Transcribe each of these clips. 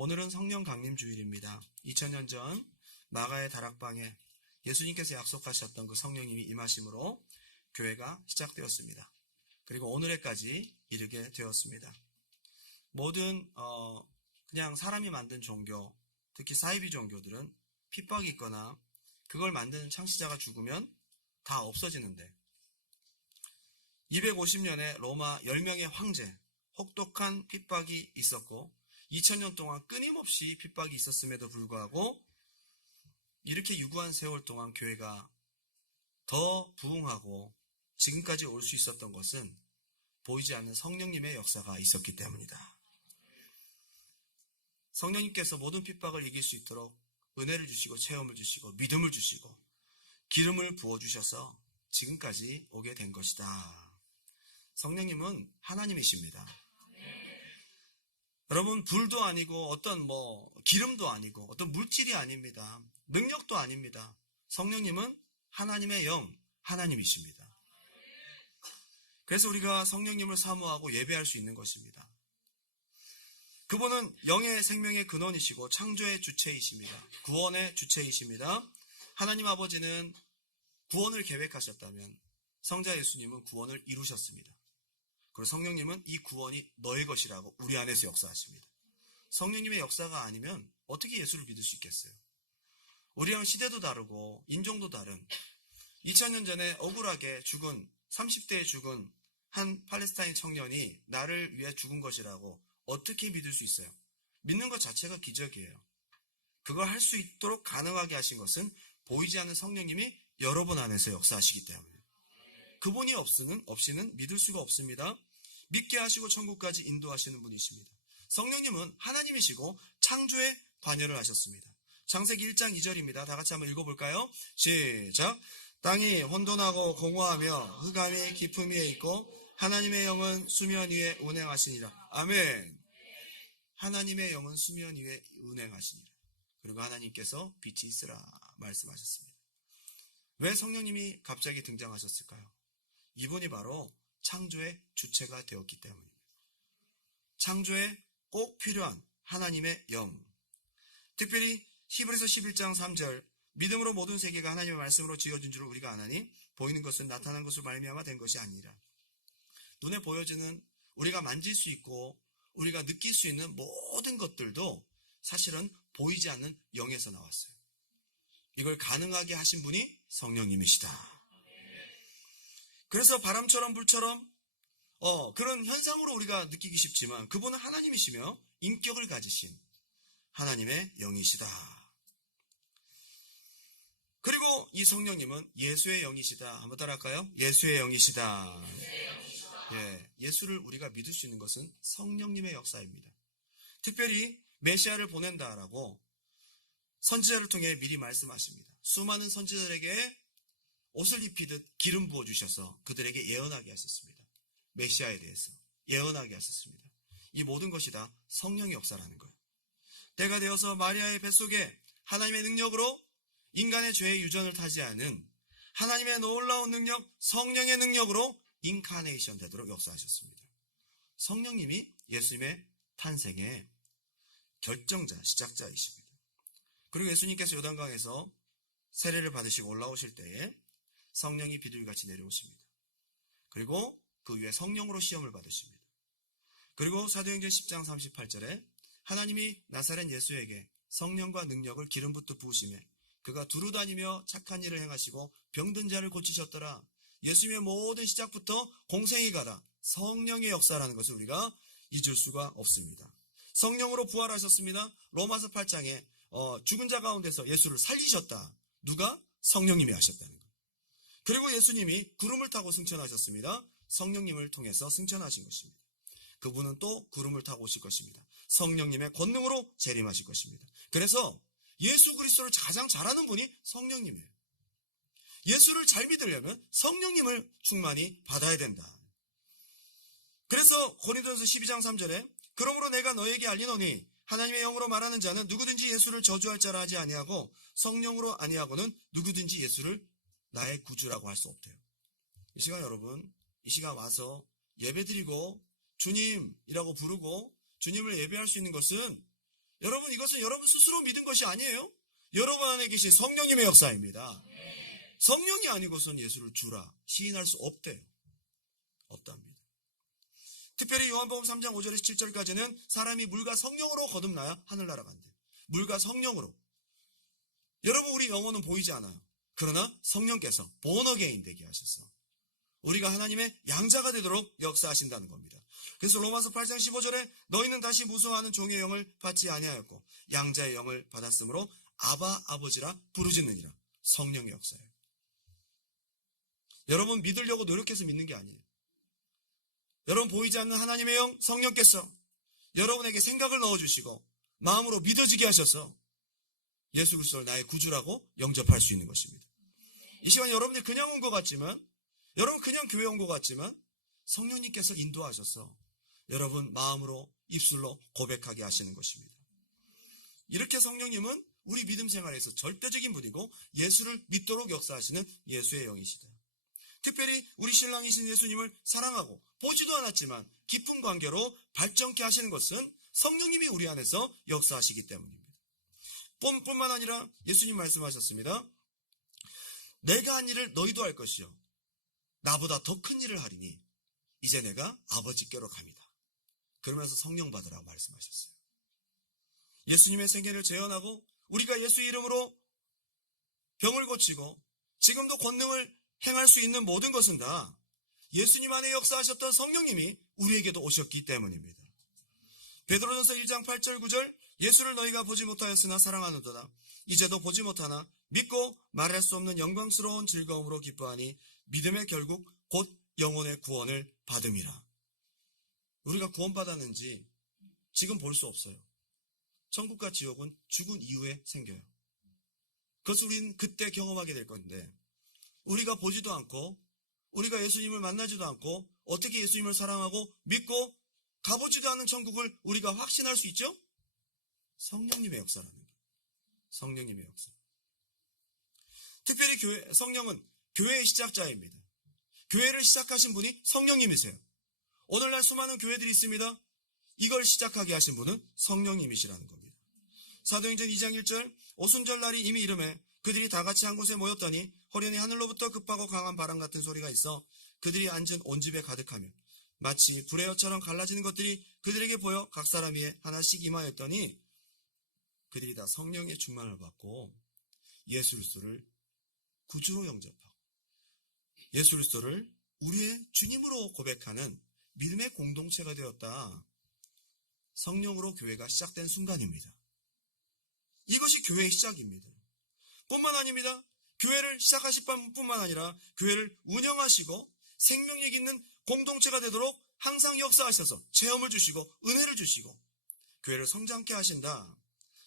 오늘은 성령 강림 주일입니다. 2000년 전 마가의 다락방에 예수님께서 약속하셨던 그 성령님이 임하심으로 교회가 시작되었습니다. 그리고 오늘에까지 이르게 되었습니다. 모든 그냥 사람이 만든 종교, 특히 사이비 종교들은 핍박이 있거나 그걸 만드는 창시자가 죽으면 다 없어지는데 250년에 로마 10명의 황제, 혹독한 핍박이 있었고 2000년 동안 끊임없이 핍박이 있었음에도 불구하고 이렇게 유구한 세월 동안 교회가 더 부흥하고 지금까지 올 수 있었던 것은 보이지 않는 성령님의 역사가 있었기 때문이다. 성령님께서 모든 핍박을 이길 수 있도록 은혜를 주시고 체험을 주시고 믿음을 주시고 기름을 부어주셔서 지금까지 오게 된 것이다. 성령님은 하나님이십니다. 여러분, 불도 아니고 어떤 기름도 아니고 어떤 물질이 아닙니다. 능력도 아닙니다. 성령님은 하나님의 영, 하나님이십니다. 그래서 우리가 성령님을 사모하고 예배할 수 있는 것입니다. 그분은 영의 생명의 근원이시고 창조의 주체이십니다. 구원의 주체이십니다. 하나님 아버지는 구원을 계획하셨다면 성자 예수님은 구원을 이루셨습니다. 그리고 성령님은 이 구원이 너의 것이라고 우리 안에서 역사하십니다. 성령님의 역사가 아니면 어떻게 예수를 믿을 수 있겠어요? 우리랑 시대도 다르고 인종도 다른 2000년 전에 억울하게 죽은 30대에 죽은 한 팔레스타인 청년이 나를 위해 죽은 것이라고 어떻게 믿을 수 있어요? 믿는 것 자체가 기적이에요. 그걸 할 수 있도록 가능하게 하신 것은 보이지 않는 성령님이 여러분 안에서 역사하시기 때문에 그분이 없이는 믿을 수가 없습니다. 믿게 하시고 천국까지 인도하시는 분이십니다. 성령님은 하나님이시고 창조에 관여를 하셨습니다. 창세기 1장 2절입니다. 다 같이 한번 읽어볼까요? 시작! 땅이 혼돈하고 공허하며 흑암이 깊음 위에 있고 하나님의 영은 수면 위에 운행하시니라. 아멘. 하나님의 영은 수면 위에 운행하시니라. 그리고 하나님께서 빛이 있으라 말씀하셨습니다. 왜 성령님이 갑자기 등장하셨을까요? 이분이 바로 창조의 주체가 되었기 때문입니다. 창조에 꼭 필요한 하나님의 영. 특별히 히브리서 11장 3절 믿음으로 모든 세계가 하나님의 말씀으로 지어진 줄을 우리가 아나니 보이는 것은 나타난 것을 말미암아 된 것이 아니라 눈에 보여지는 우리가 만질 수 있고 우리가 느낄 수 있는 모든 것들도 사실은 보이지 않는 영에서 나왔어요. 이걸 가능하게 하신 분이 성령님이시다. 그래서 바람처럼 불처럼 그런 현상으로 우리가 느끼기 쉽지만 그분은 하나님이시며 인격을 가지신 하나님의 영이시다. 그리고 이 성령님은 예수의 영이시다. 한번 따라할까요? 예수의 영이시다. 예수를 우리가 믿을 수 있는 것은 성령님의 역사입니다. 특별히 메시아를 보낸다라고 선지자를 통해 미리 말씀하십니다. 수많은 선지자들에게 옷을 입히듯 기름 부어주셔서 그들에게 예언하게 하셨습니다. 메시아에 대해서 예언하게 하셨습니다. 이 모든 것이 다 성령의 역사라는 거예요. 때가 되어서 마리아의 뱃속에 하나님의 능력으로 인간의 죄의 유전을 타지 않은 하나님의 놀라운 능력, 성령의 능력으로 인카네이션 되도록 역사하셨습니다. 성령님이 예수님의 탄생의 결정자, 시작자이십니다. 그리고 예수님께서 요단강에서 세례를 받으시고 올라오실 때에 성령이 비둘기같이 내려오십니다. 그리고 그 위에 성령으로 시험을 받으십니다. 그리고 사도행전 10장 38절에 하나님이 나사렛 예수에게 성령과 능력을 기름 붓듯 부으시며 그가 두루 다니며 착한 일을 행하시고 병든 자를 고치셨더라. 예수님의 모든 시작부터 공생이 가다 성령의 역사라는 것을 우리가 잊을 수가 없습니다. 성령으로 부활하셨습니다. 로마서 8장에 죽은 자 가운데서 예수를 살리셨다. 누가? 성령님이 하셨다는 거예요. 그리고 예수님이 구름을 타고 승천하셨습니다. 성령님을 통해서 승천하신 것입니다. 그분은 또 구름을 타고 오실 것입니다. 성령님의 권능으로 재림하실 것입니다. 그래서 예수 그리스도를 가장 잘하는 분이 성령님이에요. 예수를 잘 믿으려면 성령님을 충만히 받아야 된다. 그래서 고린도전서 12장 3절에 그러므로 내가 너에게 알리노니 하나님의 영으로 말하는 자는 누구든지 예수를 저주할 자라 하지 아니하고 성령으로 아니하고는 누구든지 예수를 나의 구주라고 할 수 없대요. 이 시간 여러분, 이 시간 와서 예배드리고 주님이라고 부르고 주님을 예배할 수 있는 것은 여러분, 이것은 여러분 스스로 믿은 것이 아니에요. 여러분 안에 계신 성령님의 역사입니다. 성령이 아니고선 예수를 주라 시인할 수 없대요. 없답니다. 특별히 요한복음 3장 5절에서 7절까지는 사람이 물과 성령으로 거듭나야 하늘나라 간대요. 물과 성령으로. 여러분, 우리 영혼은 보이지 않아요. 그러나 성령께서 born again 되게 하셔서 우리가 하나님의 양자가 되도록 역사하신다는 겁니다. 그래서 로마서 8장 15절에 너희는 다시 무서워하는 종의 영을 받지 아니하였고 양자의 영을 받았으므로 아바 아버지라 부르짖느니라. 성령의 역사예요. 여러분, 믿으려고 노력해서 믿는 게 아니에요. 여러분, 보이지 않는 하나님의 영 성령께서 여러분에게 생각을 넣어주시고 마음으로 믿어지게 하셔서 예수 그리스도를 나의 구주라고 영접할 수 있는 것입니다. 이 시간 여러분들이 그냥 온 것 같지만, 여러분 그냥 교회 온 것 같지만 성령님께서 인도하셔서 여러분 마음으로 입술로 고백하게 하시는 것입니다. 이렇게 성령님은 우리 믿음 생활에서 절대적인 분이고 예수를 믿도록 역사하시는 예수의 영이시다. 특별히 우리 신랑이신 예수님을 사랑하고 보지도 않았지만 깊은 관계로 발전케 하시는 것은 성령님이 우리 안에서 역사하시기 때문입니다. 뿐만 아니라 예수님 말씀하셨습니다. 내가 한 일을 너희도 할 것이요 나보다 더 큰 일을 하리니 이제 내가 아버지께로 갑니다. 그러면서 성령 받으라고 말씀하셨어요. 예수님의 생애를 재현하고 우리가 예수 이름으로 병을 고치고 지금도 권능을 행할 수 있는 모든 것은 다 예수님 안에 역사하셨던 성령님이 우리에게도 오셨기 때문입니다. 베드로전서 1장 8절 9절 예수를 너희가 보지 못하였으나 사랑하는도다. 이제도 보지 못하나 믿고 말할 수 없는 영광스러운 즐거움으로 기뻐하니 믿음의 결국 곧 영혼의 구원을 받음이라. 우리가 구원받았는지 지금 볼 수 없어요. 천국과 지옥은 죽은 이후에 생겨요. 그것을 우리는 그때 경험하게 될 건데 우리가 보지도 않고 우리가 예수님을 만나지도 않고 어떻게 예수님을 사랑하고 믿고 가보지도 않은 천국을 우리가 확신할 수 있죠? 성령님의 역사라는 거예요. 성령님의 역사. 특별히 성령은 교회의 시작자입니다. 교회를 시작하신 분이 성령님이세요. 오늘날 수많은 교회들이 있습니다. 이걸 시작하게 하신 분은 성령님이시라는 겁니다. 사도행전 2장 1절 오순절 날이 이미 이르매 그들이 다 같이 한 곳에 모였더니 허련히 하늘로부터 급하고 강한 바람 같은 소리가 있어 그들이 앉은 온 집에 가득하며 마치 불의 혀처럼 갈라지는 것들이 그들에게 보여 각 사람 위에 하나씩 임하였더니 그들이 다 성령의 충만을 받고 예수 그리스도를 구주로 영접하고 예수 그리스도를 우리의 주님으로 고백하는 믿음의 공동체가 되었다. 성령으로 교회가 시작된 순간입니다. 이것이 교회의 시작입니다. 뿐만 아닙니다. 교회를 시작하실 뿐만 아니라 교회를 운영하시고 생명력 있는 공동체가 되도록 항상 역사하셔서 체험을 주시고 은혜를 주시고 교회를 성장케 하신다.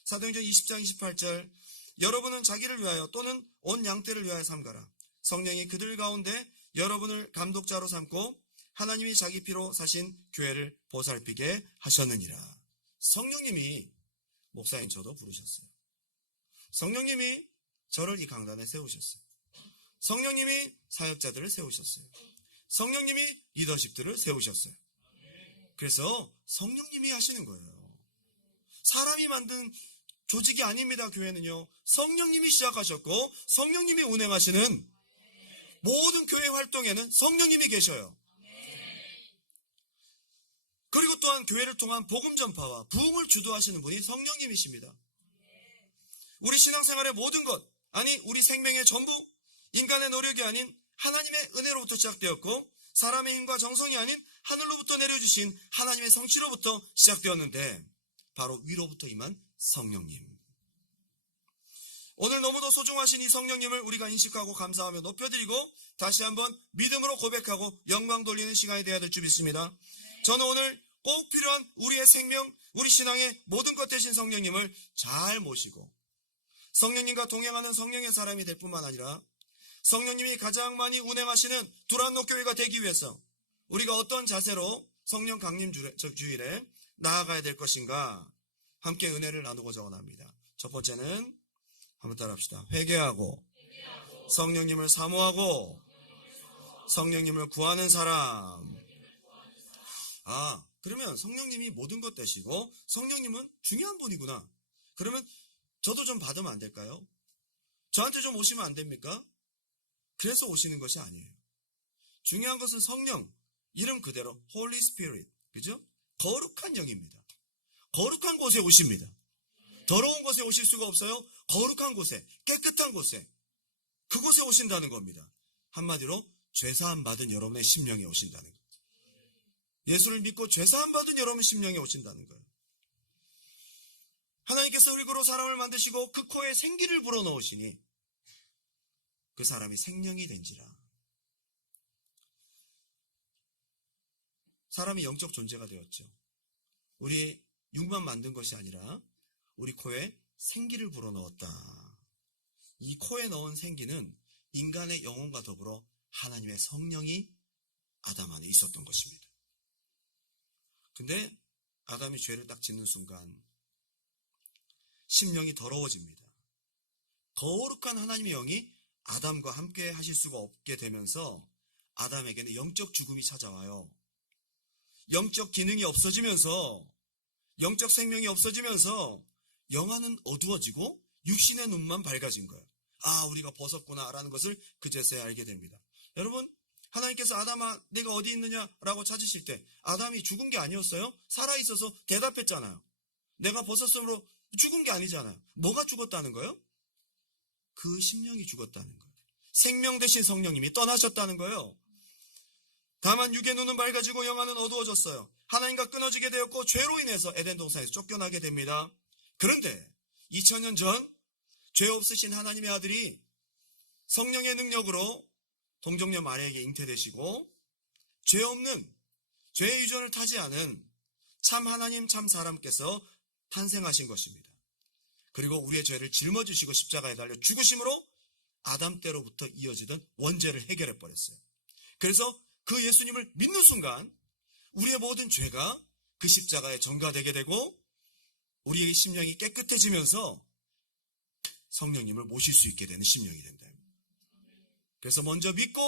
사도행전 20장 28절 여러분은 자기를 위하여 또는 온 양떼를 위하여 삼가라. 성령이 그들 가운데 여러분을 감독자로 삼고 하나님이 자기 피로 사신 교회를 보살피게 하셨느니라. 성령님이 목사인 저도 부르셨어요. 성령님이 저를 이 강단에 세우셨어요. 성령님이 사역자들을 세우셨어요. 성령님이 리더십들을 세우셨어요. 그래서 성령님이 하시는 거예요. 사람이 만든 조직이 아닙니다. 교회는요. 성령님이 시작하셨고 성령님이 운행하시는 모든 교회 활동에는 성령님이 계셔요. 그리고 또한 교회를 통한 복음 전파와 부흥을 주도하시는 분이 성령님이십니다. 우리 신앙생활의 모든 것, 아니 우리 생명의 전부, 인간의 노력이 아닌 하나님의 은혜로부터 시작되었고 사람의 힘과 정성이 아닌 하늘로부터 내려주신 하나님의 성취로부터 시작되었는데 바로 위로부터 임한 성령님. 오늘 너무도 소중하신 이 성령님을 우리가 인식하고 감사하며 높여드리고 다시 한번 믿음으로 고백하고 영광 돌리는 시간이 되어야 될 줄 믿습니다. 저는 오늘 꼭 필요한 우리의 생명, 우리 신앙의 모든 것 되신 성령님을 잘 모시고 성령님과 동행하는 성령의 사람이 될 뿐만 아니라 성령님이 가장 많이 운행하시는 두란노 교회가 되기 위해서 우리가 어떤 자세로 성령 강림 주일에 나아가야 될 것인가 함께 은혜를 나누고자 원합니다. 첫 번째는 한번 따라합시다. 회개하고 성령님을 사모하고 성령님을 구하는 사람. 그러면 성령님이 모든 것 되시고 성령님은 중요한 분이구나. 그러면 저도 좀 받으면 안 될까요? 저한테 좀 오시면 안 됩니까? 그래서 오시는 것이 아니에요. 중요한 것은 성령, 이름 그대로 Holy Spirit, 그죠? 거룩한 영입니다. 거룩한 곳에 오십니다. 더러운 곳에 오실 수가 없어요. 거룩한 곳에, 깨끗한 곳에, 그곳에 오신다는 겁니다. 한마디로 죄사함 받은 여러분의 심령에 오신다는 거예요. 예수를 믿고 죄사함 받은 여러분의 심령에 오신다는 거예요. 하나님께서 흙으로 사람을 만드시고 그 코에 생기를 불어넣으시니 그 사람이 생명이 된지라. 사람이 영적 존재가 되었죠. 우리 육만 만든 것이 아니라 우리 코에 생기를 불어넣었다. 이 코에 넣은 생기는 인간의 영혼과 더불어 하나님의 성령이 아담 안에 있었던 것입니다. 근데 아담이 죄를 딱 짓는 순간 심령이 더러워집니다. 거룩한 하나님의 영이 아담과 함께 하실 수가 없게 되면서 아담에게는 영적 죽음이 찾아와요. 영적 기능이 없어지면서, 영적 생명이 없어지면서 영안은 어두워지고 육신의 눈만 밝아진 거예요. 아, 우리가 벗었구나 라는 것을 그제서야 알게 됩니다. 여러분, 하나님께서 아담아 내가 어디 있느냐라고 찾으실 때 아담이 죽은 게 아니었어요? 살아있어서 대답했잖아요. 내가 벗었으므로 죽은 게 아니잖아요. 뭐가 죽었다는 거예요? 그 심령이 죽었다는 거예요. 생명 대신 성령님이 떠나셨다는 거예요. 다만 육의 눈은 밝아지고 영안은 어두워졌어요. 하나님과 끊어지게 되었고 죄로 인해서 에덴 동산에서 쫓겨나게 됩니다. 그런데 2000년 전 죄 없으신 하나님의 아들이 성령의 능력으로 동정녀 마리아에게 잉태되시고 죄 없는, 죄의 유전을 타지 않은 참 하나님 참 사람께서 탄생하신 것입니다. 그리고 우리의 죄를 짊어지시고 십자가에 달려 죽으심으로 아담 때로부터 이어지던 원죄를 해결해 버렸어요. 그래서 그 예수님을 믿는 순간 우리의 모든 죄가 그 십자가에 전가되게 되고 우리의 심령이 깨끗해지면서 성령님을 모실 수 있게 되는 심령이 된다. 그래서 먼저 믿고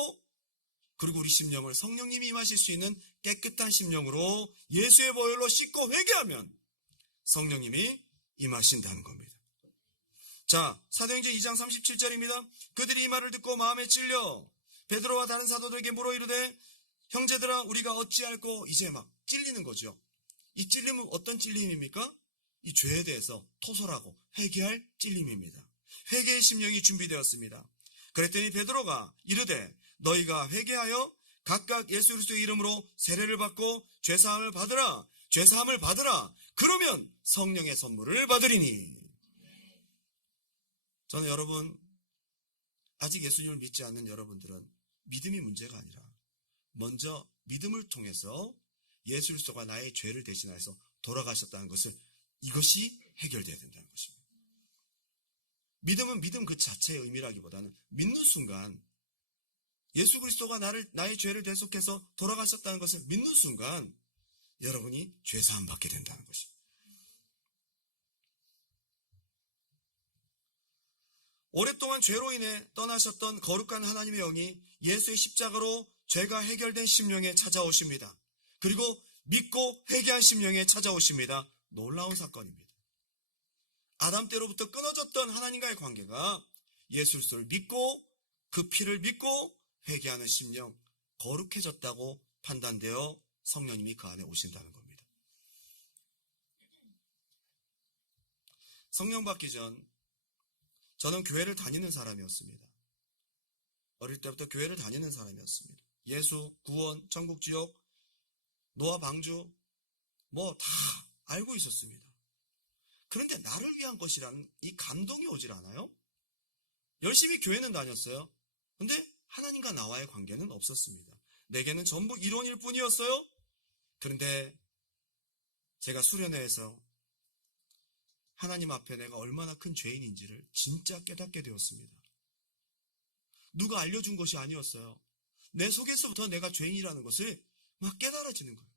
그리고 우리 심령을 성령님이 임하실 수 있는 깨끗한 심령으로 예수의 보혈로 씻고 회개하면 성령님이 임하신다는 겁니다. 자, 사도행전 2장 37절입니다. 그들이 이 말을 듣고 마음에 찔려 베드로와 다른 사도들에게 물어 이르되 형제들아 우리가 어찌할꼬. 이제 막 찔리는 거죠. 이 찔림은 어떤 찔림입니까? 이 죄에 대해서 토설하고 회개할 찔림입니다. 회개의 심령이 준비되었습니다. 그랬더니 베드로가 이르되 너희가 회개하여 각각 예수 그리스도의 이름으로 세례를 받고 죄사함을 받으라. 죄사함을 받으라. 그러면 성령의 선물을 받으리니. 저는 여러분, 아직 예수님을 믿지 않는 여러분들은 믿음이 문제가 아니라 먼저 믿음을 통해서 예수 그리스도가 나의 죄를 대신해서 돌아가셨다는 것을, 이것이 해결돼야 된다는 것입니다. 믿음은 믿음 그 자체의 의미라기보다는 믿는 순간 예수 그리스도가 나의 죄를 대속해서 돌아가셨다는 것을 믿는 순간 여러분이 죄사함 받게 된다는 것입니다. 오랫동안 죄로 인해 떠나셨던 거룩한 하나님의 영이 예수의 십자가로 죄가 해결된 심령에 찾아오십니다. 그리고 믿고 회개한 심령에 찾아오십니다. 놀라운 사건입니다. 아담 때로부터 끊어졌던 하나님과의 관계가 예수 그리스도를 믿고 그 피를 믿고 회개하는 심령, 거룩해졌다고 판단되어 성령님이 그 안에 오신다는 겁니다. 성령 받기 전 저는 교회를 다니는 사람이었습니다. 어릴 때부터 교회를 다니는 사람이었습니다. 예수, 구원, 천국, 지옥, 노아, 방주 뭐 다 알고 있었습니다. 그런데 나를 위한 것이라는 이 감동이 오질 않아요? 열심히 교회는 다녔어요. 근데 하나님과 나와의 관계는 없었습니다. 내게는 전부 이론일 뿐이었어요. 그런데 제가 수련회에서 하나님 앞에 내가 얼마나 큰 죄인인지를 진짜 깨닫게 되었습니다. 누가 알려준 것이 아니었어요. 내 속에서부터 내가 죄인이라는 것을 막 깨달아지는 거예요.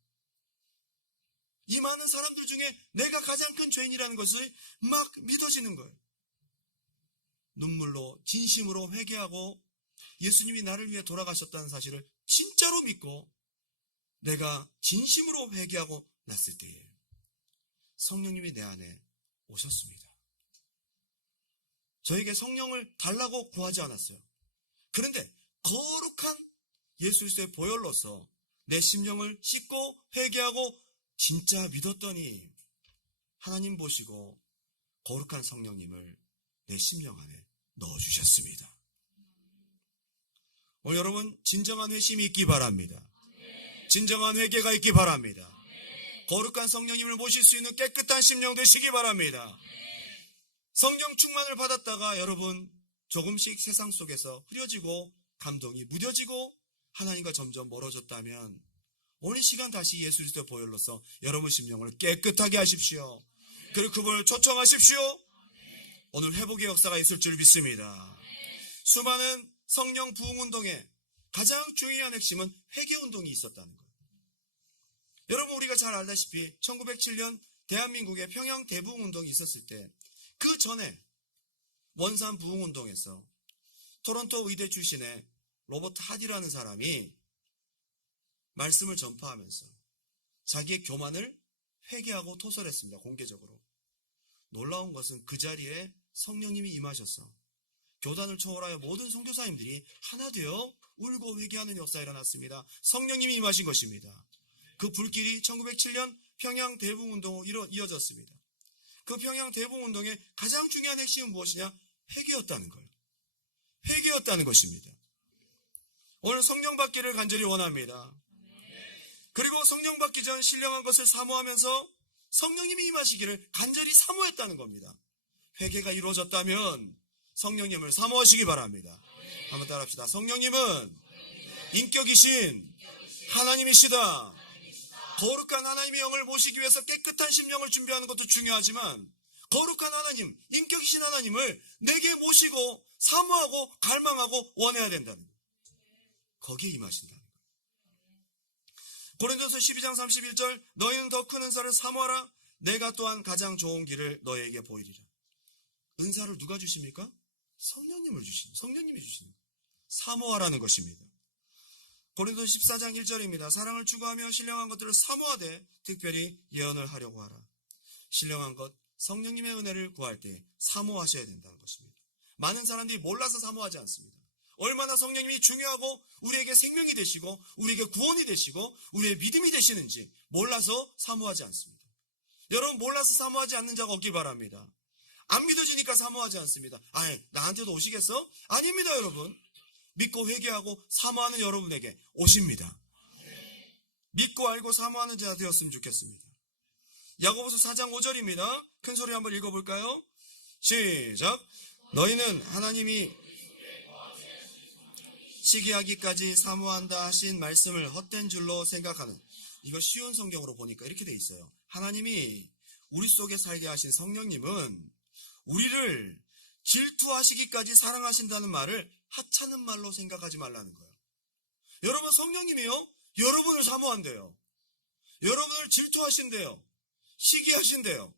이 많은 사람들 중에 내가 가장 큰 죄인이라는 것을 막 믿어지는 거예요. 눈물로 진심으로 회개하고 예수님이 나를 위해 돌아가셨다는 사실을 진짜로 믿고 내가 진심으로 회개하고 났을 때에 성령님이 내 안에 오셨습니다. 저에게 성령을 달라고 구하지 않았어요. 그런데 거룩한 예수 그리스도의 보혈로서 내 심령을 씻고 회개하고 진짜 믿었더니 하나님 보시고 거룩한 성령님을 내 심령 안에 넣어주셨습니다. 오늘 여러분 진정한 회심이 있기 바랍니다. 진정한 회개가 있기 바랍니다. 거룩한 성령님을 모실 수 있는 깨끗한 심령 되시기 바랍니다. 성령 충만을 받았다가 여러분 조금씩 세상 속에서 흐려지고 감동이 무뎌지고 하나님과 점점 멀어졌다면 오늘 시간 다시 예수 그리스도의 보혈로서 여러분 심령을 깨끗하게 하십시오. 그리고 그분을 초청하십시오. 오늘 회복의 역사가 있을 줄 믿습니다. 수많은 성령 부흥운동의 가장 중요한 핵심은 회개운동이 있었다는 거예요. 여러분 우리가 잘 알다시피 1907년 대한민국의 평양 대부흥운동이 있었을 때 그 전에 원산 부흥운동에서 토론토 의대 출신의 로버트 하디라는 사람이 말씀을 전파하면서 자기의 교만을 회개하고 토설했습니다. 공개적으로. 놀라운 것은 그 자리에 성령님이 임하셔서 교단을 초월하여 모든 선교사님들이 하나 되어 울고 회개하는 역사가 일어났습니다. 성령님이 임하신 것입니다. 그 불길이 1907년 평양 대부흥운동으로 이어졌습니다. 그 평양 대부흥운동의 가장 중요한 핵심은 무엇이냐? 회개였다는 거예요. 회개였다는 것입니다. 오늘 성령 받기를 간절히 원합니다. 그리고 성령 받기 전 신령한 것을 사모하면서 성령님이 임하시기를 간절히 사모했다는 겁니다. 회개가 이루어졌다면 성령님을 사모하시기 바랍니다. 한번 따라합시다. 성령님은 인격이신 하나님이시다. 거룩한 하나님의 영을 모시기 위해서 깨끗한 심령을 준비하는 것도 중요하지만 거룩한 하나님, 인격이신 하나님을 내게 모시고 사모하고 갈망하고 원해야 된다는 거예요. 거기에 임하신다는 거예요. 고린도서 12장 31절 너희는 더 큰 은사를 사모하라. 내가 또한 가장 좋은 길을 너희에게 보이리라. 은사를 누가 주십니까? 성령님이 주시는 거예요. 사모하라는 것입니다. 고린도서 14장 1절입니다. 사랑을 추구하며 신령한 것들을 사모하되 특별히 예언을 하려고 하라. 신령한 것, 성령님의 은혜를 구할 때 사모하셔야 된다는 것입니다. 많은 사람들이 몰라서 사모하지 않습니다. 얼마나 성령님이 중요하고 우리에게 생명이 되시고 우리에게 구원이 되시고 우리의 믿음이 되시는지 몰라서 사모하지 않습니다. 여러분 몰라서 사모하지 않는 자가 없길 바랍니다. 안 믿어지니까 사모하지 않습니다. 나한테도 오시겠어? 아닙니다, 여러분. 믿고 회개하고 사모하는 여러분에게 오십니다. 믿고 알고 사모하는 자 되었으면 좋겠습니다. 야고보서 4장 5절입니다. 큰 소리 한번 읽어볼까요? 시작. 너희는 하나님이 시기하기까지 사모한다 하신 말씀을 헛된 줄로 생각하는, 이거 쉬운 성경으로 보니까 이렇게 돼 있어요. 하나님이 우리 속에 살게 하신 성령님은 우리를 질투하시기까지 사랑하신다는 말을 하찮은 말로 생각하지 말라는 거예요. 여러분 성령님이요? 여러분을 사모한대요. 여러분을 질투하신대요. 시기하신대요.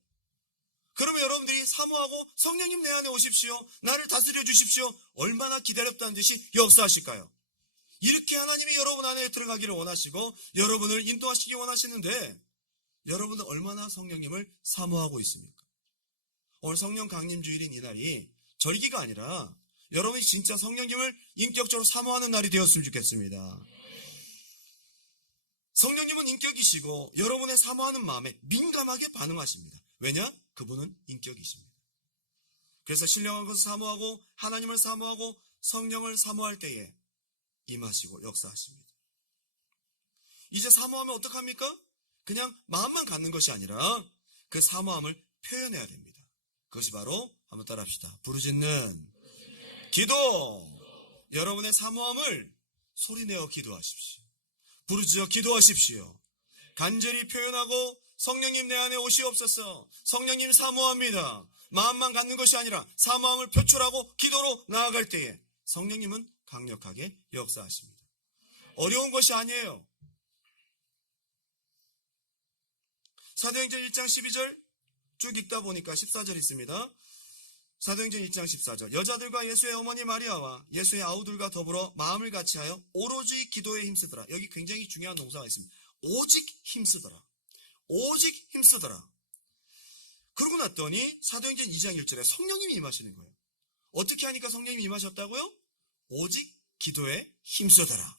그러면 여러분들이 사모하고 성령님 내 안에 오십시오. 나를 다스려 주십시오. 얼마나 기다렸다는 듯이 역사하실까요? 이렇게 하나님이 여러분 안에 들어가기를 원하시고 여러분을 인도하시기 원하시는데 여러분은 얼마나 성령님을 사모하고 있습니까? 오늘 성령 강림 주일인 이날이 절기가 아니라 여러분이 진짜 성령님을 인격적으로 사모하는 날이 되었으면 좋겠습니다. 성령님은 인격이시고 여러분의 사모하는 마음에 민감하게 반응하십니다. 왜냐? 그분은 인격이십니다. 그래서 신령한 것을 사모하고 하나님을 사모하고 성령을 사모할 때에 임하시고 역사하십니다. 이제 사모하면 어떡합니까? 그냥 마음만 갖는 것이 아니라 그 사모함을 표현해야 됩니다. 그것이 바로 한번 따라합시다. 부르짖는 기도. 여러분의 사모함을 소리내어 기도하십시오. 부르짖어 기도하십시오. 간절히 표현하고 성령님 내 안에 오시옵소서. 성령님 사모합니다. 마음만 갖는 것이 아니라 사모함을 표출하고 기도로 나아갈 때에 성령님은 강력하게 역사하십니다. 어려운 것이 아니에요. 사도행전 1장 12절 쭉 읽다 보니까 14절 있습니다. 사도행전 1장 14절 여자들과 예수의 어머니 마리아와 예수의 아우들과 더불어 마음을 같이하여 오로지 기도에 힘쓰더라. 여기 굉장히 중요한 동사가 있습니다. 오직 힘쓰더라. 오직 힘쓰더라. 그러고 났더니 사도행전 2장 1절에 성령님이 임하시는 거예요. 어떻게 하니까 성령님이 임하셨다고요? 오직 기도에 힘쓰더라.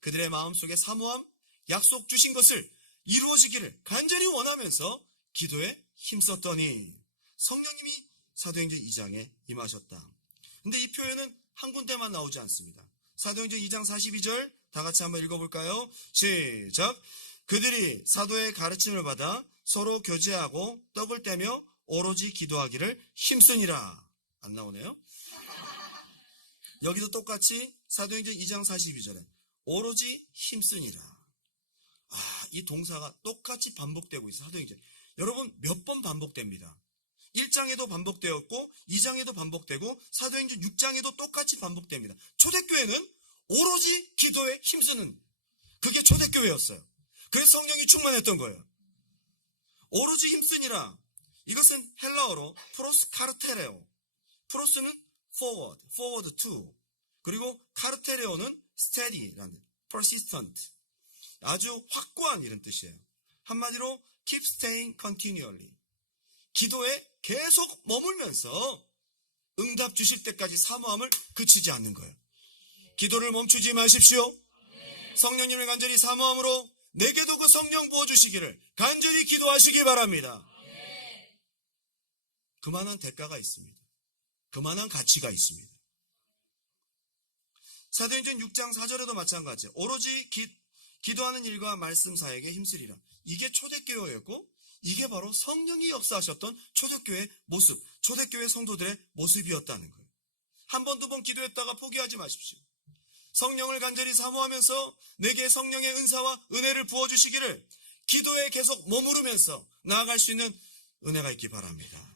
그들의 마음속에 사모함, 약속 주신 것을 이루어지기를 간절히 원하면서 기도에 힘썼더니 성령님이 사도행전 2장에 임하셨다. 근데 이 표현은 한 군데만 나오지 않습니다. 사도행전 2장 42절 다 같이 한번 읽어볼까요? 시작! 그들이 사도의 가르침을 받아 서로 교제하고 떡을 떼며 오로지 기도하기를 힘쓰니라. 안 나오네요? 여기도 똑같이 사도행전 2장 42절에 오로지 힘쓰니라. 이 동사가 똑같이 반복되고 있어요. 사도행전. 여러분 몇 번 반복됩니다. 1장에도 반복되었고 2장에도 반복되고 사도행전 6장에도 똑같이 반복됩니다. 초대교회는 오로지 기도에 힘쓰는 그게 초대교회였어요. 그래서 성령이 충만했던 거예요. 오로지 힘쓰니라. 이것은 헬라어로 프로스 카르테레오. 프로스는 forward to. 그리고 카르테레오는 steady라는 persistent. 아주 확고한 이런 뜻이에요. 한마디로 keep staying continually. 기도에 계속 머물면서 응답 주실 때까지 사모함을 그치지 않는 거예요. 기도를 멈추지 마십시오. 성령님을 간절히 사모함으로 내게도 그 성령 부어주시기를 간절히 기도하시기 바랍니다. 그만한 대가가 있습니다. 그만한 가치가 있습니다. 사도행전 6장 4절에도 마찬가지예요. 오로지 기도하는 일과 말씀 사역에 힘쓰리라. 이게 초대교회였고 이게 바로 성령이 역사하셨던 초대교회의 모습, 초대교회 성도들의 모습이었다는 거예요. 한 번, 두 번 기도했다가 포기하지 마십시오. 성령을 간절히 사모하면서 내게 성령의 은사와 은혜를 부어주시기를 기도에 계속 머무르면서 나아갈 수 있는 은혜가 있기 바랍니다.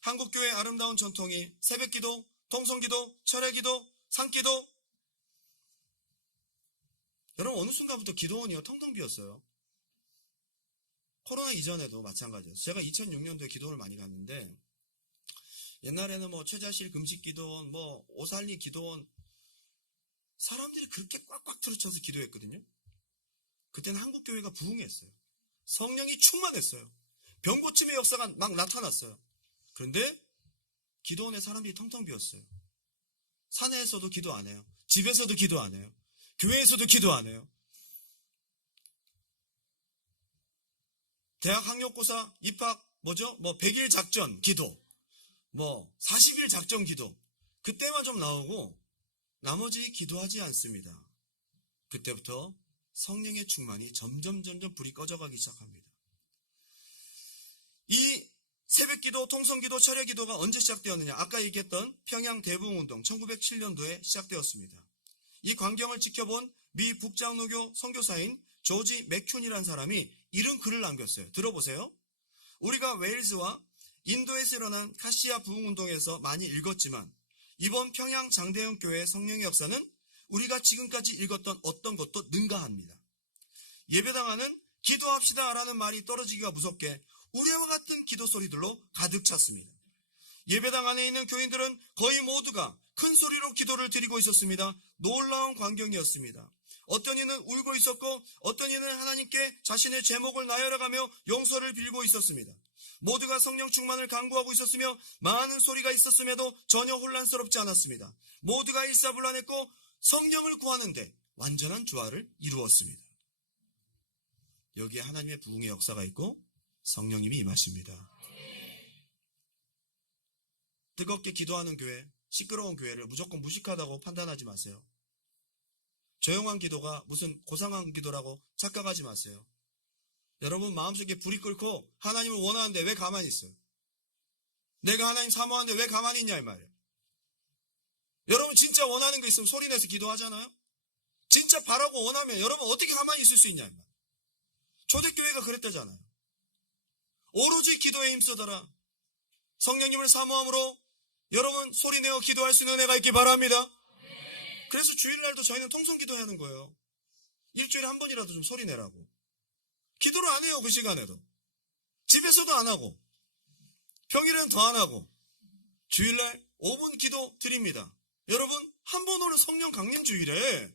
한국교회의 아름다운 전통이 새벽기도, 통성기도, 철야기도, 산기도. 여러분 어느 순간부터 기도원이요 텅텅 비었어요. 코로나 이전에도 마찬가지였어요. 제가 2006년도에 기도원을 많이 갔는데 옛날에는 최자실 금식 기도원, 오살리 기도원 사람들이 그렇게 꽉꽉 틀어쳐서 기도했거든요. 그때는 한국교회가 부흥했어요. 성령이 충만했어요. 병고침의 역사가 막 나타났어요. 그런데 기도원에 사람들이 텅텅 비었어요. 사내에서도 기도 안 해요. 집에서도 기도 안 해요. 교회에서도 기도 안 해요. 대학 학력고사 입학 100일 작전 기도, 40일 작전 기도 그때만 좀 나오고 나머지 기도하지 않습니다. 그때부터 성령의 충만이 점점 불이 꺼져가기 시작합니다. 이 새벽기도, 통성기도, 철야기도가 언제 시작되었느냐? 아까 얘기했던 평양 대부흥운동 1907년도에 시작되었습니다. 이 광경을 지켜본 미 북장로교 선교사인 조지 맥큐니라는 사람이 이런 글을 남겼어요. 들어보세요. 우리가 웨일즈와 인도에서 일어난 카시아 부흥운동에서 많이 읽었지만 이번 평양 장대형 교회의 성령의 역사는 우리가 지금까지 읽었던 어떤 것도 능가합니다. 예배당하는 기도합시다라는 말이 떨어지기가 무섭게 우레와 같은 기도 소리들로 가득 찼습니다. 예배당 안에 있는 교인들은 거의 모두가 큰 소리로 기도를 드리고 있었습니다. 놀라운 광경이었습니다. 어떤 이는 울고 있었고 어떤 이는 하나님께 자신의 제목을 나열해가며 용서를 빌고 있었습니다. 모두가 성령 충만을 간구하고 있었으며 많은 소리가 있었음에도 전혀 혼란스럽지 않았습니다. 모두가 일사불란했고 성령을 구하는데 완전한 조화를 이루었습니다. 여기에 하나님의 부흥의 역사가 있고 성령님이 임하십니다. 뜨겁게 기도하는 교회, 시끄러운 교회를 무조건 무식하다고 판단하지 마세요. 조용한 기도가 무슨 고상한 기도라고 착각하지 마세요. 여러분 마음속에 불이 끓고 하나님을 원하는데 왜 가만히 있어요? 내가 하나님 사모하는데 왜 가만히 있냐 이 말이에요. 여러분 진짜 원하는 거 있으면 소리내서 기도하잖아요. 진짜 바라고 원하면 여러분 어떻게 가만히 있을 수 있냐 이 말이에요. 초대교회가 그랬다잖아요. 오로지 기도에 힘쓰더라. 성령님을 사모함으로 여러분 소리내어 기도할 수 있는 은혜가 있기 바랍니다. 그래서 주일날도 저희는 통성기도 하는 거예요. 일주일에 한 번이라도 좀 소리내라고. 기도를 안 해요. 그 시간에도. 집에서도 안 하고 평일에는 더 안 하고 주일날 5분 기도 드립니다. 여러분 한 번 오는 성령 강림 주일에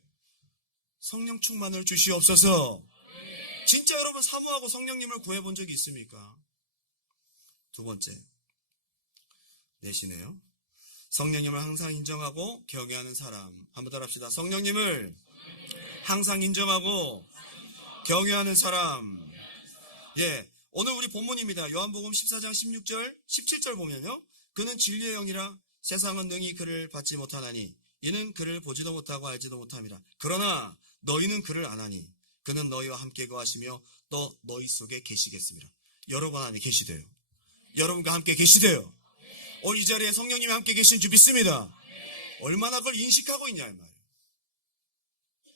성령 충만을 주시옵소서. 진짜 여러분 사모하고 성령님을 구해본 적이 있습니까? 두 번째, 내시네요. 성령님을 항상 인정하고 경외하는 사람. 한번 더 합시다. 성령님을 항상 인정하고 경외하는 사람. 예, 오늘 우리 본문입니다. 요한복음 14장 16절, 17절 보면요. 그는 진리의 영이라 세상은 능히 그를 받지 못하나니 이는 그를 보지도 못하고 알지도 못함이라. 그러나 너희는 그를 아나니 그는 너희와 함께 거하시며 또 너희 속에 계시겠습니다. 여러분 안에 계시대요. 여러분과 함께 계시대요. 오늘 이 자리에 성령님이 함께 계신 줄 믿습니다. 얼마나 그걸 인식하고 있냐 이 말이에요.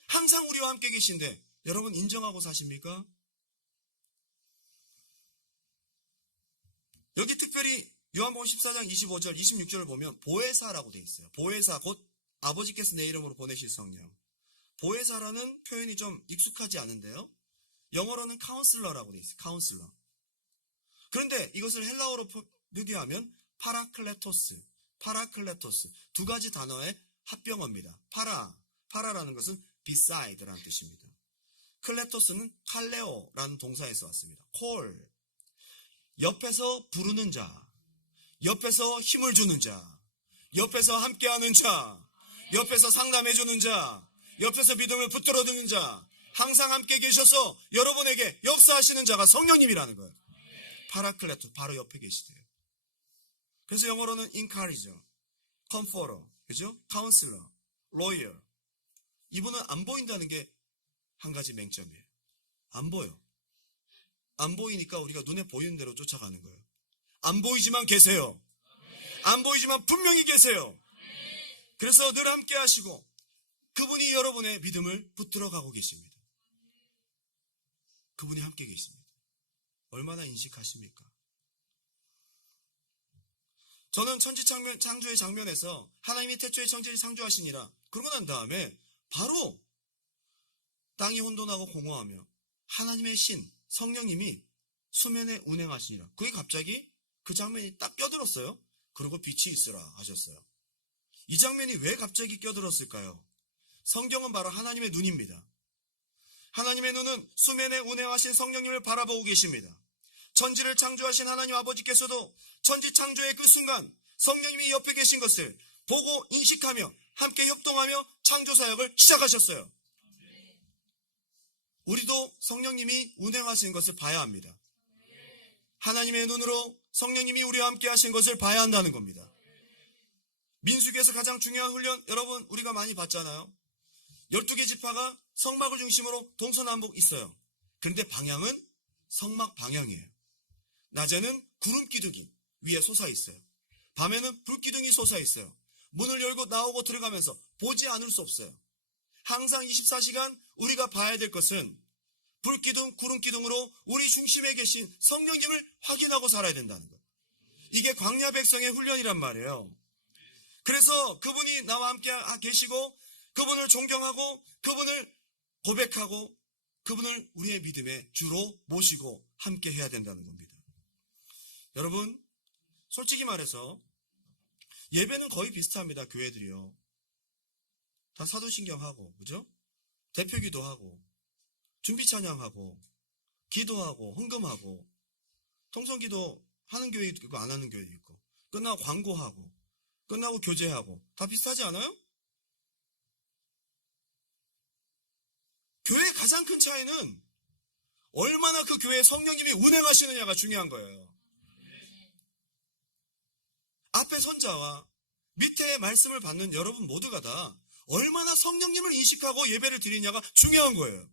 항상 우리와 함께 계신데 여러분 인정하고 사십니까? 여기 특별히 요한복음 14장 25절 26절을 보면 보혜사라고 되어 있어요. 보혜사 곧 아버지께서 내 이름으로 보내실 성령. 보혜사라는 표현이 좀 익숙하지 않은데요. 영어로는 카운슬러라고 되어 있어요. 카운슬러. 그런데 이것을 헬라어로 표기하면 파라클레토스, 파라클레토스 두 가지 단어의 합병어입니다. 파라라는 것은 beside라는 뜻입니다. 클레토스는 칼레오라는 동사에서 왔습니다. 콜, 옆에서 부르는 자, 옆에서 힘을 주는 자, 옆에서 함께하는 자, 옆에서 상담해주는 자, 옆에서 믿음을 붙들어두는 자, 항상 함께 계셔서 여러분에게 역사하시는 자가 성령님이라는 거예요. 파라클레토, 바로 옆에 계시대요. 그래서 영어로는 encourager, comforter, 그죠? counselor, lawyer. 이분은 안 보인다는 게 한 가지 맹점이에요. 안 보여. 안 보이니까 우리가 눈에 보이는 대로 쫓아가는 거예요. 안 보이지만 계세요. 안 보이지만 분명히 계세요. 그래서 늘 함께 하시고 그분이 여러분의 믿음을 붙들어가고 계십니다. 그분이 함께 계십니다. 얼마나 인식하십니까? 저는 창조의 장면에서 하나님이 태초에 천지를 창조하시니라 그러고 난 다음에 바로 땅이 혼돈하고 공허하며 하나님의 신 성령님이 수면에 운행하시니라. 그게 갑자기 그 장면이 딱 껴들었어요. 그리고 빛이 있으라 하셨어요. 이 장면이 왜 갑자기 껴들었을까요? 성경은 바로 하나님의 눈입니다. 하나님의 눈은 수면에 운행하신 성령님을 바라보고 계십니다. 천지를 창조하신 하나님 아버지께서도 천지 창조의 그 순간 성령님이 옆에 계신 것을 보고 인식하며 함께 협동하며 창조 사역을 시작하셨어요. 우리도 성령님이 운행하신 것을 봐야 합니다. 하나님의 눈으로 성령님이 우리와 함께 하신 것을 봐야 한다는 겁니다. 민수기에서 가장 중요한 훈련 여러분 우리가 많이 봤잖아요. 12개 지파가 성막을 중심으로 동서남북 있어요. 그런데 방향은 성막 방향이에요. 낮에는 구름 기둥이 위에 솟아 있어요. 밤에는 불 기둥이 솟아 있어요. 문을 열고 나오고 들어가면서 보지 않을 수 없어요. 항상 24시간 우리가 봐야 될 것은 불기둥, 구름기둥으로 우리 중심에 계신 성령님을 확인하고 살아야 된다는 거예요. 이게 광야 백성의 훈련이란 말이에요. 그래서 그분이 나와 함께 계시고 그분을 존경하고 그분을 고백하고 그분을 우리의 믿음의 주로 모시고 함께 해야 된다는 겁니다. 여러분 솔직히 말해서 예배는 거의 비슷합니다. 교회들이요. 다 사도신경하고 그죠? 대표기도 하고 준비 찬양하고 기도하고 헌금하고 통성기도 하는 교회도 있고 안 하는 교회도 있고 끝나고 광고하고 끝나고 교제하고 다 비슷하지 않아요? 교회의 가장 큰 차이는 얼마나 그 교회에 성령님이 운행하시느냐가 중요한 거예요. 앞에 선자와 밑에 말씀을 받는 여러분 모두가 다 얼마나 성령님을 인식하고 예배를 드리냐가 중요한 거예요.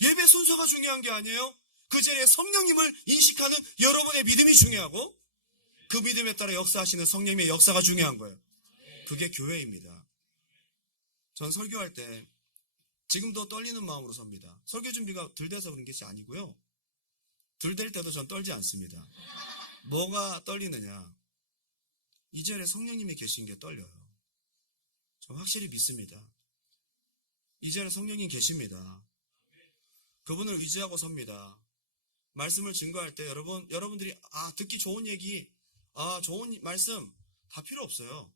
예배 순서가 중요한 게 아니에요. 그 자리에 성령님을 인식하는 여러분의 믿음이 중요하고 그 믿음에 따라 역사하시는 성령님의 역사가 중요한 거예요. 그게 교회입니다. 전 설교할 때 지금도 떨리는 마음으로 섭니다. 설교 준비가 덜 돼서 그런 것이 아니고요. 덜 될 때도 전 떨지 않습니다. 뭐가 떨리느냐? 이 자리에 성령님이 계신 게 떨려요. 저 확실히 믿습니다. 이 자리에 성령님 계십니다. 그분을 의지하고 섭니다. 말씀을 증거할 때 여러분들이 듣기 좋은 얘기, 좋은 말씀 다 필요 없어요.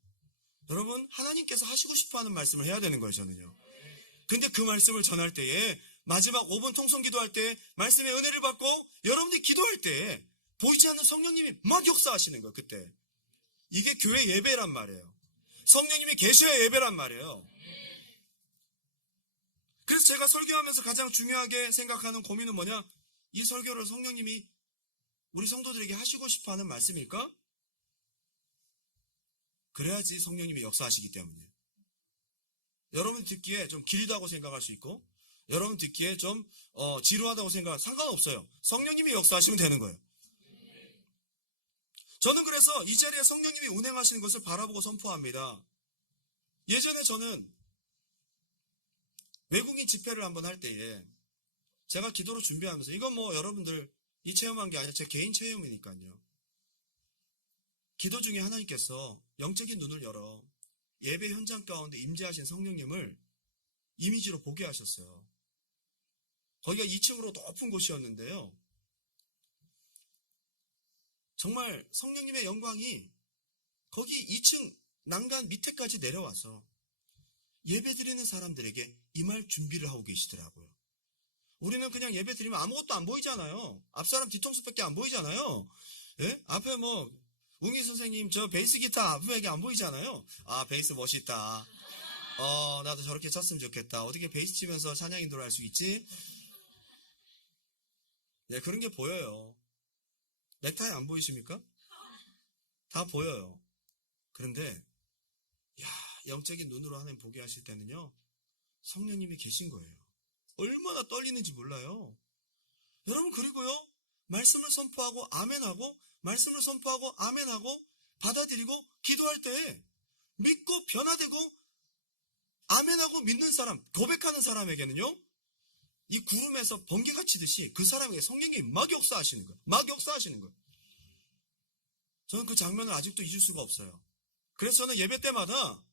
여러분 하나님께서 하시고 싶어하는 말씀을 해야 되는 거예요. 저는요. 근데 그 말씀을 전할 때에 마지막 5분 통성 기도할 때 말씀의 은혜를 받고 여러분들이 기도할 때 보이지 않는 성령님이 막 역사하시는 거예요. 그때. 이게 교회 예배란 말이에요. 성령님이 계셔야 예배란 말이에요. 그래서 제가 설교하면서 가장 중요하게 생각하는 고민은 뭐냐? 이 설교를 성령님이 우리 성도들에게 하시고 싶어하는 말씀일까? 그래야지 성령님이 역사하시기 때문이에요. 여러분 듣기에 좀 길다고 생각할 수 있고 여러분 듣기에 좀 지루하다고 생각하면 상관없어요. 성령님이 역사하시면 되는 거예요. 저는 그래서 이 자리에 성령님이 운행하시는 것을 바라보고 선포합니다. 예전에 저는 외국인 집회를 한번 할 때에 제가 기도로 준비하면서 이건 뭐 여러분들 이 체험한 게 아니라 제 개인 체험이니까요. 기도 중에 하나님께서 영적인 눈을 열어 예배 현장 가운데 임재하신 성령님을 이미지로 보게 하셨어요. 거기가 2층으로 높은 곳이었는데요. 정말 성령님의 영광이 거기 2층 난간 밑에까지 내려와서 예배드리는 사람들에게 임할 준비를 하고 계시더라고요. 우리는 그냥 예배드리면 아무것도 안 보이잖아요. 앞사람 뒤통수밖에 안 보이잖아요. 예? 앞에 뭐 웅이 선생님 저 베이스 기타 앞에게 안 보이잖아요. 아, 베이스 멋있다. 나도 저렇게 쳤으면 좋겠다. 어떻게 베이스 치면서 찬양 인도를 할 수 있지? 네, 그런 게 보여요. 넥타이 안 보이십니까? 다 보여요. 그런데 영적인 눈으로 하나님 보게 하실 때는요, 성령님이 계신 거예요. 얼마나 떨리는지 몰라요. 여러분, 그리고요, 말씀을 선포하고 아멘하고 말씀을 선포하고 아멘하고 받아들이고 기도할 때 믿고 변화되고 아멘하고 믿는 사람, 고백하는 사람에게는요, 이 구름에서 번개가 치듯이 그 사람에게 성령이 막 역사하시는 거예요. 막 역사하시는 거예요. 저는 그 장면을 아직도 잊을 수가 없어요. 그래서 저는 예배 때마다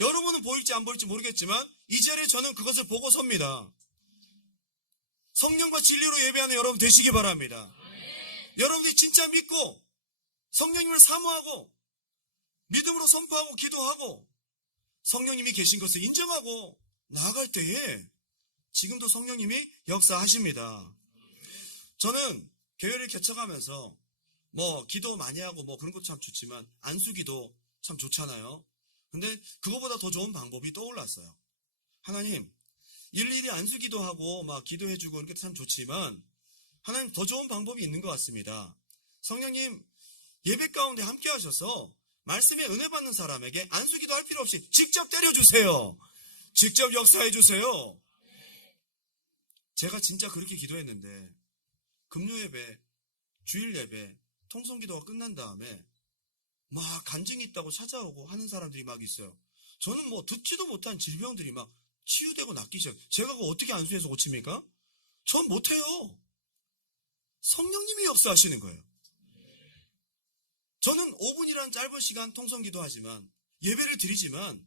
여러분은 보일지 안 보일지 모르겠지만 이 자리에 저는 그것을 보고 섭니다. 성령과 진리로 예배하는 여러분 되시기 바랍니다. 여러분들이 진짜 믿고 성령님을 사모하고 믿음으로 선포하고 기도하고 성령님이 계신 것을 인정하고 나아갈 때에 지금도 성령님이 역사하십니다. 저는 교회를 개척하면서 뭐 기도 많이 하고 뭐 그런 것도 참 좋지만 안수기도 참 좋잖아요. 근데 그거보다 더 좋은 방법이 떠올랐어요. 하나님, 일일이 안수기도하고 막 기도해주고 그런 게 참 좋지만 하나님 더 좋은 방법이 있는 것 같습니다. 성령님 예배 가운데 함께 하셔서 말씀에 은혜 받는 사람에게 안수기도 할 필요 없이 직접 때려주세요. 직접 역사해 주세요. 제가 진짜 그렇게 기도했는데 금요 예배, 주일 예배, 통성기도가 끝난 다음에 막 간증이 있다고 찾아오고 하는 사람들이 막 있어요. 저는 뭐 듣지도 못한 질병들이 막 치유되고 낫기 시작. 제가 그거 어떻게 안수해서 고칩니까? 전 못해요. 성령님이 역사하시는 거예요. 저는 5분이라는 짧은 시간 통성기도 하지만 예배를 드리지만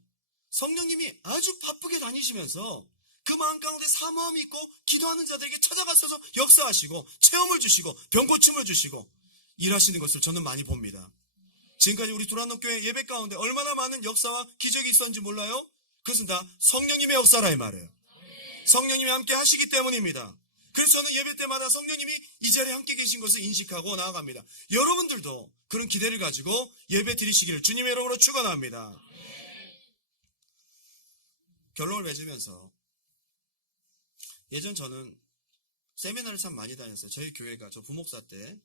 성령님이 아주 바쁘게 다니시면서 그 마음 가운데 사모함이 있고 기도하는 자들에게 찾아가셔서 역사하시고 체험을 주시고 병고침을 주시고 일하시는 것을 저는 많이 봅니다. 지금까지 우리 두란노교회 예배 가운데 얼마나 많은 역사와 기적이 있었는지 몰라요? 그것은 다 성령님의 역사라 이 말이에요. 성령님이 함께 하시기 때문입니다. 그래서 저는 예배 때마다 성령님이 이 자리에 함께 계신 것을 인식하고 나아갑니다. 여러분들도 그런 기대를 가지고 예배 드리시기를 주님의 이름으로 축원합니다. 결론을 맺으면서 예전 저는 세미나를 참 많이 다녔어요. 저희 교회가 저 부목사 때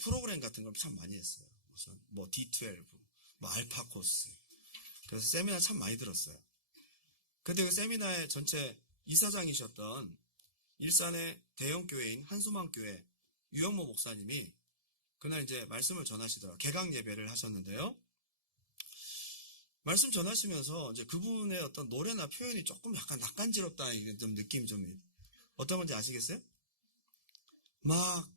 프로그램 같은 걸 참 많이 했어요. 무슨 뭐 D12, 뭐 알파 코스. 그래서 세미나 참 많이 들었어요. 근데 그 세미나의 전체 이사장이셨던 일산의 대형 교회인 한수망교회 유영모 목사님이 그날 이제 말씀을 전하시더라고요. 개강 예배를 하셨는데요. 말씀 전하시면서 이제 그분의 어떤 노래나 표현이 조금 약간 낯간지럽다 이런 좀 느낌이 좀 어떤 건지 아시겠어요? 막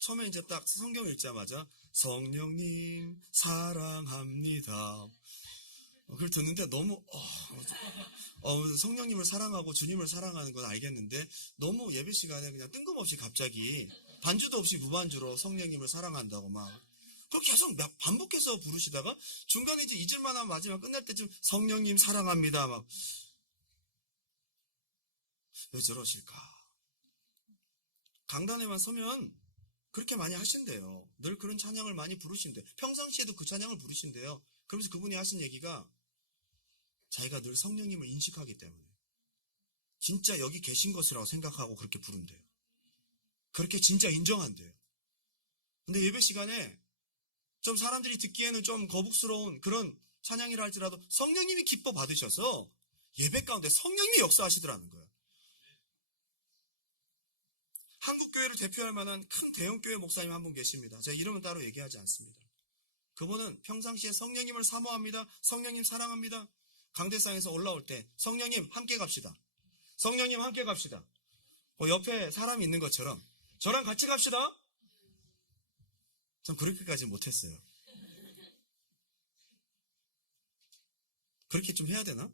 처음에 이제 딱 성경 읽자마자 성령님 사랑합니다. 그걸 듣는데 너무 성령님을 사랑하고 주님을 사랑하는 건 알겠는데 너무 예배 시간에 그냥 뜬금없이 갑자기 반주도 없이 무반주로 성령님을 사랑한다고 막 그걸 계속 반복해서 부르시다가 중간에 이제 잊을만 하면 마지막 끝날 때쯤 성령님 사랑합니다 막 왜 저러실까? 강단에만 서면 그렇게 많이 하신대요. 늘 그런 찬양을 많이 부르신대요. 평상시에도 그 찬양을 부르신대요. 그러면서 그분이 하신 얘기가 자기가 늘 성령님을 인식하기 때문에 진짜 여기 계신 것이라고 생각하고 그렇게 부른대요. 그렇게 진짜 인정한대요. 근데 예배 시간에 좀 사람들이 듣기에는 좀 거북스러운 그런 찬양이라 할지라도 성령님이 기뻐 받으셔서 예배 가운데 성령님이 역사하시더라는 거예요. 한국교회를 대표할 만한 큰 대형교회 목사님 한 분 계십니다. 제가 이름은 따로 얘기하지 않습니다. 그분은 평상시에 성령님을 사모합니다. 성령님 사랑합니다. 강대상에서 올라올 때 성령님 함께 갑시다. 성령님 함께 갑시다. 옆에 사람이 있는 것처럼 저랑 같이 갑시다. 전 그렇게까지 못했어요. 그렇게 좀 해야 되나?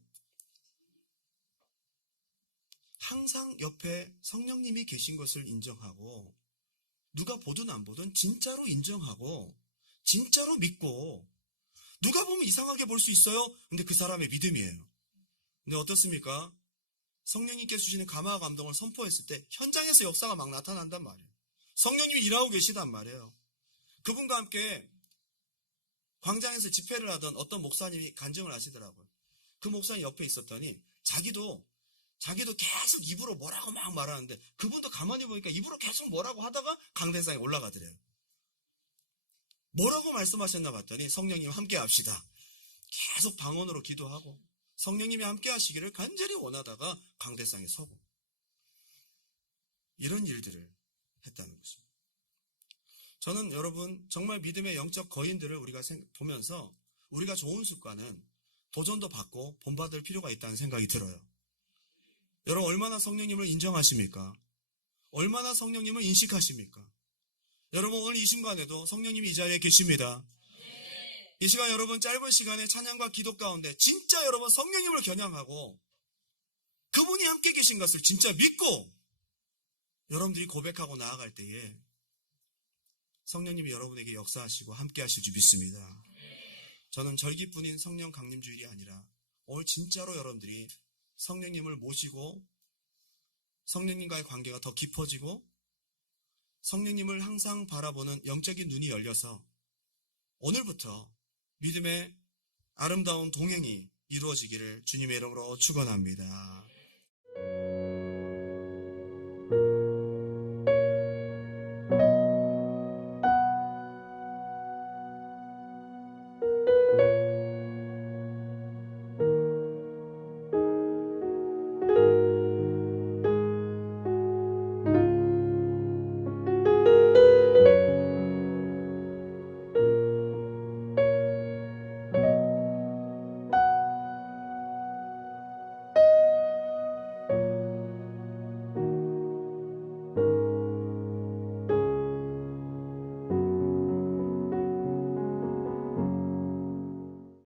항상 옆에 성령님이 계신 것을 인정하고 누가 보든 안 보든 진짜로 인정하고 진짜로 믿고 누가 보면 이상하게 볼 수 있어요. 근데 그 사람의 믿음이에요. 근데 어떻습니까? 성령님께서 주시는 감화와 감동을 선포했을 때 현장에서 역사가 막 나타난단 말이에요. 성령님이 일하고 계시단 말이에요. 그분과 함께 광장에서 집회를 하던 어떤 목사님이 간증을 하시더라고요. 그 목사님 옆에 있었더니 자기도 계속 입으로 뭐라고 막 말하는데 그분도 가만히 보니까 입으로 계속 뭐라고 하다가 강대상에 올라가더래요. 뭐라고 말씀하셨나 봤더니 성령님 함께 합시다. 계속 방언으로 기도하고 성령님이 함께 하시기를 간절히 원하다가 강대상에 서고 이런 일들을 했다는 것입니다. 저는 여러분 정말 믿음의 영적 거인들을 우리가 보면서 우리가 좋은 습관은 도전도 받고 본받을 필요가 있다는 생각이 들어요. 여러분 얼마나 성령님을 인정하십니까? 얼마나 성령님을 인식하십니까? 여러분 오늘 이 순간에도 성령님이 이 자리에 계십니다. 이 시간 여러분 짧은 시간에 찬양과 기도 가운데 진짜 여러분 성령님을 겨냥하고 그분이 함께 계신 것을 진짜 믿고 여러분들이 고백하고 나아갈 때에 성령님이 여러분에게 역사하시고 함께 하실 줄 믿습니다. 저는 절기뿐인 성령 강림주일이 아니라 오늘 진짜로 여러분들이 성령님을 모시고 성령님과의 관계가 더 깊어지고 성령님을 항상 바라보는 영적인 눈이 열려서 오늘부터 믿음의 아름다운 동행이 이루어지기를 주님의 이름으로 축원합니다.